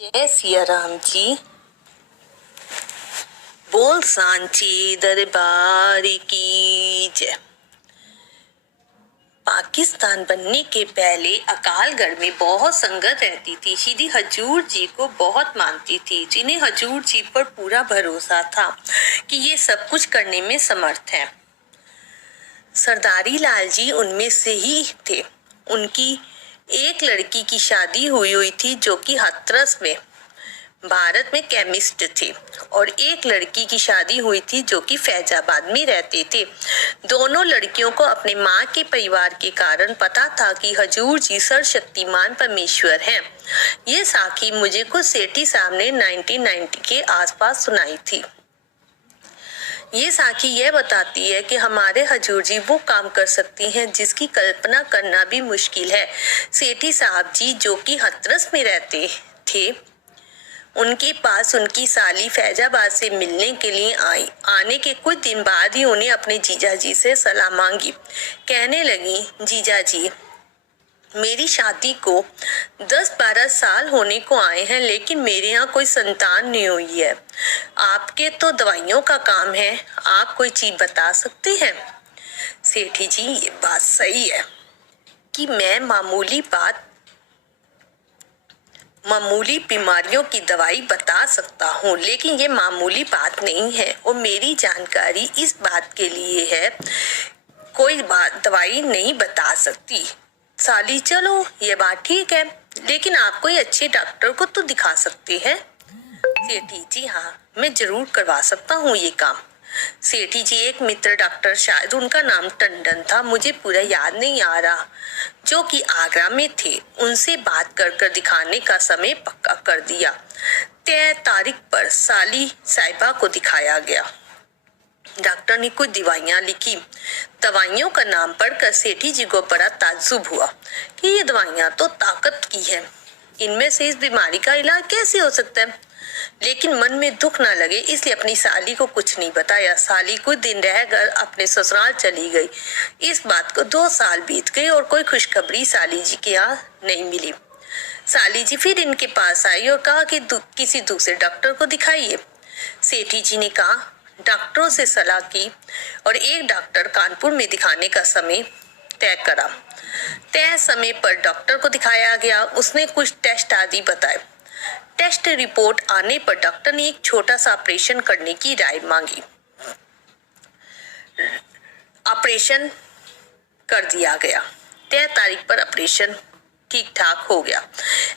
जय सिया राम जी। बोल सांची दरबार की जय। पाकिस्तान बनने के पहले अकालगढ़ में बहुत संगत रहती थी। श्री हजूर जी को बहुत मानती थी, जिन्हें हजूर जी पर पूरा भरोसा था कि ये सब कुछ करने में समर्थ हैं। सरदारी लाल जी उनमें से ही थे। उनकी एक लड़की की शादी हुई थी जो कि हाथरस में भारत में केमिस्ट थे, और एक लड़की की शादी हुई थी जो कि फैजाबाद में रहते थे। दोनों लड़कियों को अपने माँ के परिवार के कारण पता था कि हजूर जी सर्वशक्तिमान परमेश्वर हैं। ये साखी मुझे कुछ सेठी साहब ने 1990 के आसपास सुनाई थी। ये साखी यह बताती है कि हमारे हजूर जी वो काम कर सकती हैं जिसकी कल्पना करना भी मुश्किल है। सेठी साहब जी जो कि हाथरस में रहते थे, उनके पास उनकी साली फैजाबाद से मिलने के लिए आई। आने के कुछ दिन बाद ही उन्हें अपने जीजा जी से सलाह मांगी। कहने लगी, जीजा जी मेरी शादी को 10-12 साल होने को आए हैं, लेकिन मेरे यहाँ कोई संतान नहीं हुई है। आपके तो दवाइयों का काम है, आप कोई चीज बता सकते हैं? सेठी जी ये बात सही है कि मैं मामूली बीमारियों की दवाई बता सकता हूँ, लेकिन ये मामूली बात नहीं है और मेरी जानकारी इस बात के लिए है कोई दवाई नहीं बता सकती। साली चलो ये बात ठीक है, लेकिन आप कोई अच्छे डॉक्टर को तो दिखा सकते हैं। सेठी जी हाँ, मैं जरूर करवा सकता हूँ ये काम। सेठी जी एक मित्र डॉक्टर, शायद उनका नाम टंडन था, मुझे पूरा याद नहीं आ रहा, जो कि आगरा में थे, उनसे बात कर दिखाने का समय पक्का कर दिया। तय तारीख पर साली साहिबा को दिखाया गया। डॉक्टर ने कुछ दवाइयां लिखी। दवाइयों का नाम पढ़कर सेठी जी को बड़ा ताज्जुब हुआ कि ये दवाइयां तो ताकत की है, इनमें से इस बीमारी का इलाज कैसे हो सकता है? लेकिन मन में दुख ना लगे इसलिए अपनी साली को कुछ नहीं बताया। साली कुछ दिन रहकर अपने ससुराल चली गई। इस बात को 2 साल बीत गए और कोई खुशखबरी साली जी के यहाँ नहीं मिली। साली जी फिर इनके पास आई और कहा कि किसी दूसरे डॉक्टर को दिखाइए। सेठी जी ने कहा, डॉक्टरों से सलाह की और एक डॉक्टर कानपुर में दिखाने का समय तय करा। तय समय पर डॉक्टर को दिखाया गया। उसने कुछ टेस्ट आदि बताए। टेस्ट रिपोर्ट आने पर डॉक्टर ने एक छोटा सा ऑपरेशन करने की राय मांगी। ऑपरेशन कर दिया गया। तय तारीख पर ऑपरेशन ठीक ठाक हो गया।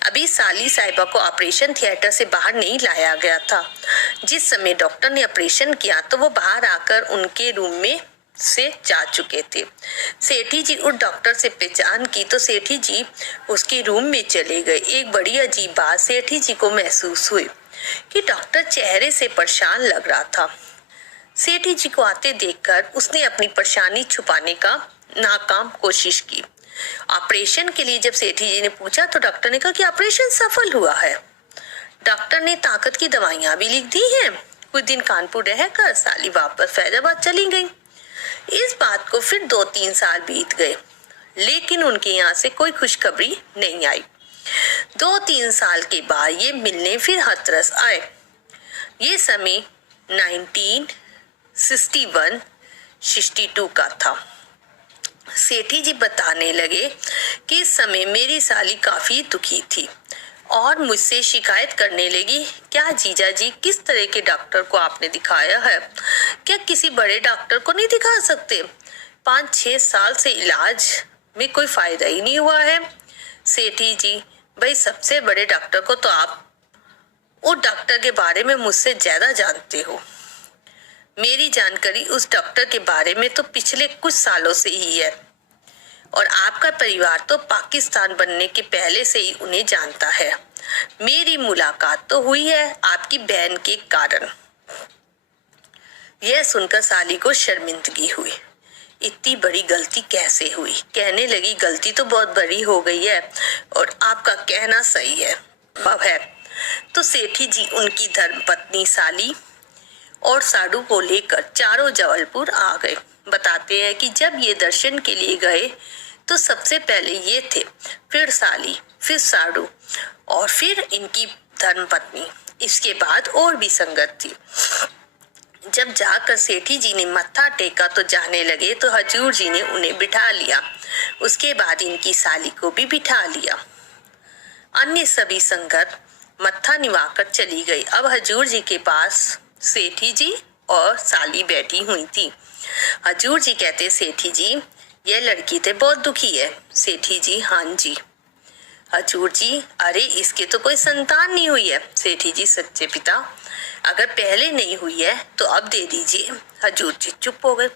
अभी साली साहिबा को ऑपरेशन थिएटर से बाहर नहीं लाया गया था। जिस समय डॉक्टर ने ऑपरेशन किया तो वो बाहर आकर उनके रूम में से जा चुके थे। सेठी जी उस डॉक्टर से पहचान की तो सेठी जी उसके रूम में चले गए। एक बड़ी अजीब बात सेठी जी को महसूस हुई कि डॉक्टर चेहरे से परेशान लग रहा था। सेठी जी को आते देखकर उसने अपनी परेशानी छुपाने का नाकाम कोशिश की। ऑपरेशन के लिए जब सेठी जी ने पूछा तो डॉक्टर ने कहा कि ऑपरेशन सफल हुआ है। डॉक्टर ने ताकत की दवाइयां भी लिख दी हैं। कुछ दिन कानपुर रहकर साली वापस फैजाबाद चली गई। इस बात को फिर 2-3 साल बीत गए, लेकिन उनके यहाँ से कोई खुशखबरी नहीं आई। 2-3 साल के बाद ये मिलने फिर हाथरस आए। ये समय 1961-62 का था। सेठी जी बताने लगे कि इस समय मेरी साली काफी दुखी थी और मुझसे शिकायत करने लगी, क्या जीजा जी किस तरह के डॉक्टर को आपने दिखाया है? क्या किसी बड़े डॉक्टर को नहीं दिखा सकते? 5-6 साल से इलाज में कोई फायदा ही नहीं हुआ है। सेठी जी भाई, सबसे बड़े डॉक्टर को तो आप उस डॉक्टर के बारे में मुझसे ज्यादा जानते हो। मेरी जानकारी उस डॉक्टर के बारे में तो पिछले कुछ सालों से ही है और आपका परिवार तो पाकिस्तान बनने के पहले से ही उन्हें जानता है। मेरी मुलाकात तो हुई है आपकी बहन के कारण। यह सुनकर साली को शर्मिंदगी हुई। इतनी बड़ी गलती कैसे हुई? कहने लगी, गलती तो बहुत बड़ी हो गई है और आपका कहना सही है। तो सेठी जी उनकी धर्मपत्नी साली और साडू को लेकर चारों जबलपुर आ गए। बताते हैं कि जब ये दर्शन के लिए गए तो सबसे पहले ये थे, फिर साली, फिर साडू और फिर इनकी धर्मपत्नी। इसके बाद और भी संगत थी। जब जाकर सेठी जी ने मत्था टेका तो जाने लगे तो हजूर जी ने उन्हें बिठा लिया। उसके बाद इनकी साली को भी बिठा लिया। अन्य सभी संगत मत्था निवाकर चली गई। अब हजूर जी के पास सेठी जी और साली बैठी हुई थी। हजूर जी कहते, सेठी जी यह लड़की तो बहुत दुखी है। सेठी जी, हाँ जी। हजूर जी, अरे इसके तो कोई संतान नहीं हुई है। सेठी जी, सच्चे पिता, अगर पहले नहीं हुई है तो अब दे दीजिए। हजूर जी चुप हो गए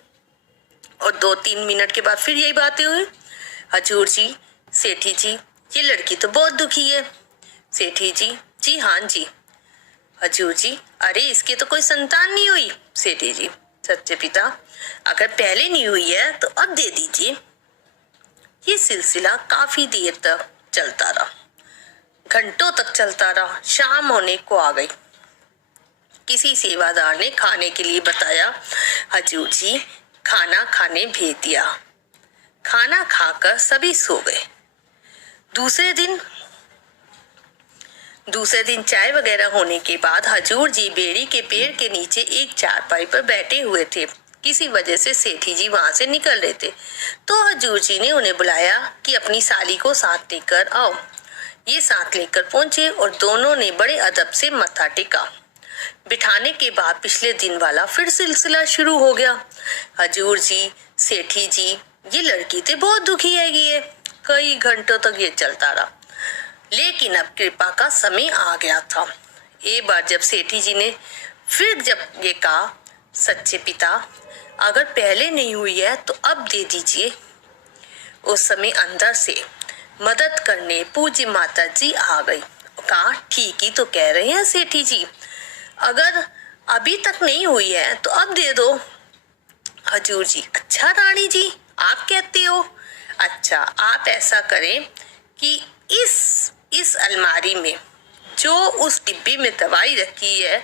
और 2-3 मिनट के बाद फिर यही बातें हुई। हजूर जी, सेठी जी ये लड़की तो बहुत दुखी है। सेठी जी, जी हाँ जी। हजूर जी, अरे इसके तो कोई संतान नहीं हुई। सेठी जी, सच्चे पिता, अगर पहले नहीं हुई है तो अब दे दीजिए। ये सिलसिला काफी देर तक चलता रहा, घंटों तक चलता रहा। शाम होने को आ गई। किसी सेवादार ने खाने के लिए बताया। हजूर जी खाना खाने भेज दिया। खाना खाकर सभी सो गए। दूसरे दिन चाय वगैरह होने के बाद हजूर जी बेड़ी के पेड़ के नीचे एक चारपाई पर बैठे हुए थे। किसी वजह से सेठी जी वहां से निकल रहे थे तो हजूर जी ने उन्हें बुलाया कि अपनी साली को साथ लेकर आओ। ये साथ लेकर पहुंचे और दोनों ने बड़े अदब से मत्था टेका। बिठाने के बाद पिछले दिन वाला फिर सिलसिला शुरू हो गया। हजूर जी, सेठी जी ये लड़की तो बहुत दुखी है। कई घंटों तक ये चलता रहा, लेकिन अब कृपा का समय आ गया था। एक बार जब सेठी जी ने फिर जब ये कहा, सच्चे पिता अगर पहले नहीं हुई है तो अब दे दीजिए। उस समय अंदर से मदद करने पूज्य माता जी आ गई। कहा, ठीक ही तो कह रहे हैं सेठी जी, अगर अभी तक नहीं हुई है तो अब दे दो। हजूर जी, अच्छा रानी जी आप कहते हो। अच्छा आप ऐसा करें कि इस अलमारी में जो उस डिब्बी में दवाई रखी है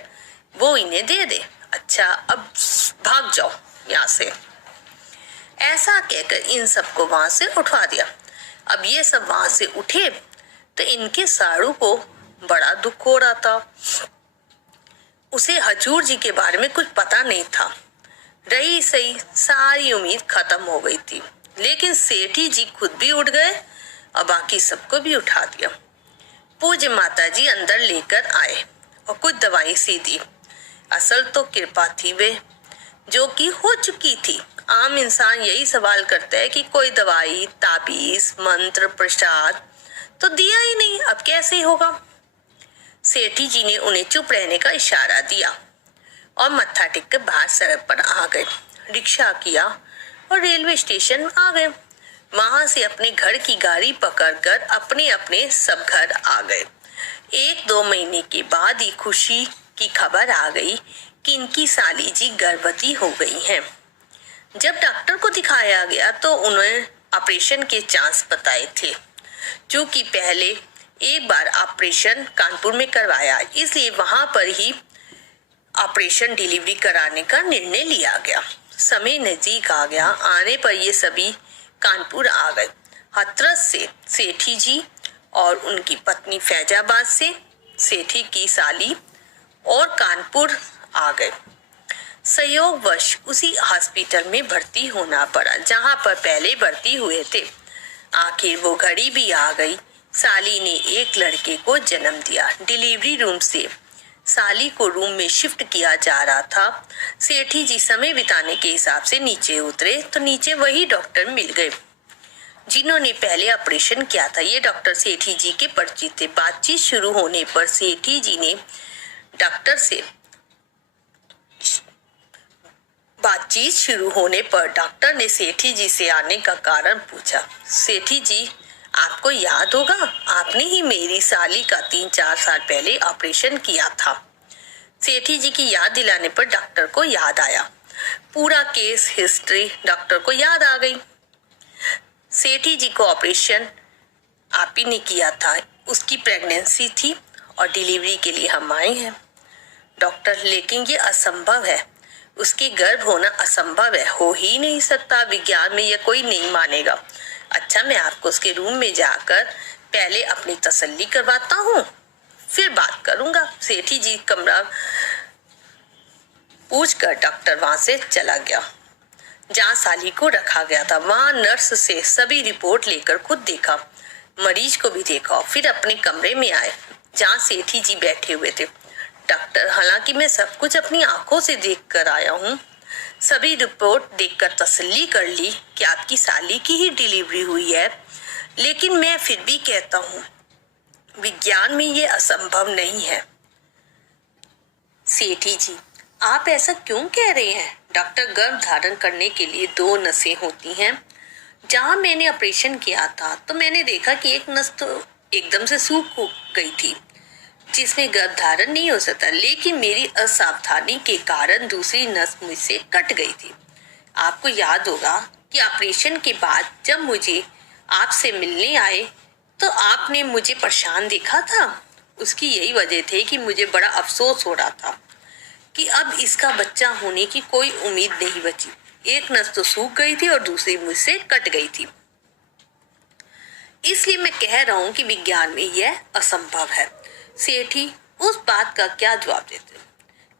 वो इन्हें दे दे। अच्छा अब भाग जाओ यहाँ से। ऐसा कहकर इन सबको वहां से उठवा दिया। अब ये सब वहां से उठे तो इनके साड़ू को बड़ा दुख हो रहा था। उसे हजूर जी के बारे में कुछ पता नहीं था। रही सही सारी उम्मीद खत्म हो गई थी। लेकिन सेठी जी खुद भी उठ गए और बाकी सबको भी उठा दिया। पूज्य माता जी अंदर लेकर आए और कुछ दवाई सी दी। असल तो कृपा थी वे जो कि हो चुकी थी। आम इंसान यही सवाल करता है कि कोई दवाई, ताबीज, मंत्र, प्रसाद तो दिया ही नहीं, अब कैसे होगा। सेठी जी ने उन्हें चुप रहने का इशारा दिया और मत्था टेक कर बाहर सड़क पर आ गए। रिक्शा किया और रेलवे स्टेशन आ गए। वहां से अपने घर की गाड़ी पकड़कर अपने अपने सब घर आ गए। 1-2 महीने के बाद ही खुशी की खबर आ गई कि इनकी साली जी गर्भवती हो गई हैं। जब डॉक्टर को दिखाया गया तो उन्हें ऑपरेशन के चांस बताए थे। क्योंकि पहले एक बार ऑपरेशन कानपुर में करवाया, इसलिए वहां पर ही ऑपरेशन डिलीवरी कराने का निर्णय लिया गया। समय नजदीक आ गया। आने पर ये सभी कानपुर आ गए। हथरस से सेठी जी और उनकी पत्नी फैजाबाद से सेठी की साली और कानपुर आ गए। संयोगवश उसी हॉस्पिटल में भर्ती होना पड़ा जहां पर पहले भर्ती हुए थे। आखिर वो घड़ी भी आ गई। साली ने एक लड़के को जन्म दिया। डिलीवरी रूम से साली को रूम में शिफ्ट किया जा रहा था। सेठी जी समय बिताने के हिसाब से नीचे उतरे तो नीचे वही डॉक्टर मिल गए जिन्होंने पहले ऑपरेशन किया था। ये डॉक्टर सेठी जी के परिचित थे। बातचीत शुरू होने पर सेठी जी ने डॉक्टर ने सेठी जी से आने का कारण पूछा। सेठी जी, आपको याद होगा आपने ही मेरी साली का 3-4 साल पहले ऑपरेशन किया था। सेठी जी की याद दिलाने पर डॉक्टर को याद आया। पूरा केस हिस्ट्री डॉक्टर को याद आ गई। सेठी जी को ऑपरेशन आप ही ने किया था, उसकी प्रेगनेंसी थी और डिलीवरी के लिए हम आए हैं। डॉक्टर, लेकिन ये असंभव है, उसके गर्भ होना असंभव है, हो ही नहीं सकता, विज्ञान में ये कोई नहीं मानेगा। अच्छा मैं आपको उसके रूम में जाकर पहले अपनी तसल्ली करवाता हूँ, फिर बात करूंगा। सेठी जी कमरा पूछकर डॉक्टर वहां से चला गया जहाँ साली को रखा गया था। वहां नर्स से सभी रिपोर्ट लेकर खुद देखा, मरीज को भी देखा, फिर अपने कमरे में आए जहाँ सेठी जी बैठे हुए थे। डॉक्टर, हालांकि मैं सब कुछ अपनी आंखों से देख कर आया हूँ, सभी रिपोर्ट देखकर तसल्ली कर ली कि आपकी साली की ही डिलीवरी हुई है, लेकिन मैं फिर भी कहता हूँ विज्ञान में ये असंभव नहीं है। सेठी जी, आप ऐसा क्यों कह रहे हैं? डॉक्टर, गर्भ धारण करने के लिए 2 नसें होती हैं। जहां मैंने ऑपरेशन किया था तो मैंने देखा कि एक नस तो एकदम से सूख गई थी, जिसमें गर्भ धारण नहीं हो सकता, लेकिन मेरी असावधानी के कारण दूसरी नस मुझसे कट गई थी। आपको याद होगा कि ऑपरेशन के बाद जब मुझे आपसे मिलने आए तो आपने मुझे परेशान देखा था। उसकी यही वजह थी कि मुझे बड़ा अफसोस हो रहा था कि अब इसका बच्चा होने की कोई उम्मीद नहीं बची। एक नस तो सूख गई थी और दूसरी मुझसे कट गई थी। इसलिए मैं कह रहा हूं कि विज्ञान में यह असंभव है। सेठी उस बात का क्या जवाब देते?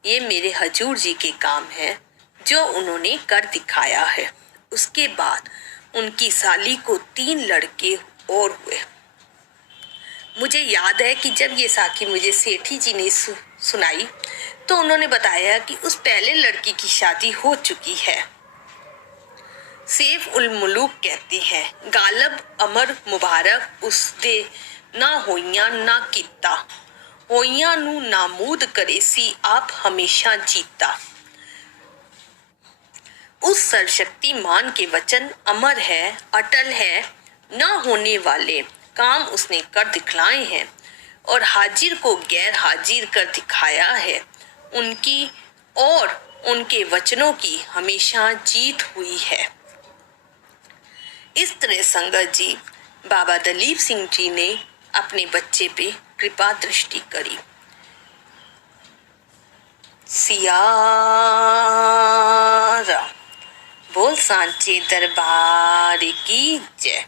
ये मेरे हजूर जी के काम है जो उन्होंने कर दिखाया है। उसके बाद उनकी साली को 3 लड़के और हुए। मुझे याद है कि जब ये साखी मुझे सेठी जी ने सुनाई तो उन्होंने बताया कि उस पहले लड़की की शादी हो चुकी है। सैफ उल मुलूक कहते हैं, गालब अमर मुबारक उस दे ना होइया ना कीता, होइया नू नामूद करे सी आप हमेशा जीता। उस सर्वशक्तिमान के वचन अमर है, अटल है, ना होने वाले काम उसने कर दिखलाए हैं और हाजिर को गैर हाजिर कर दिखाया है। उनकी और उनके वचनों की हमेशा जीत हुई है। इस तरह संगत जी, बाबा दलीप सिंह जी ने अपने बच्चे पे कृपा दृष्टि करी। सियारा बोल सांचे दरबार की जय।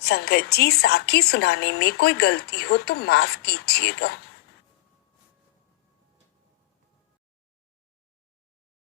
संगत जी, साखी सुनाने में कोई गलती हो तो माफ कीजिएगा।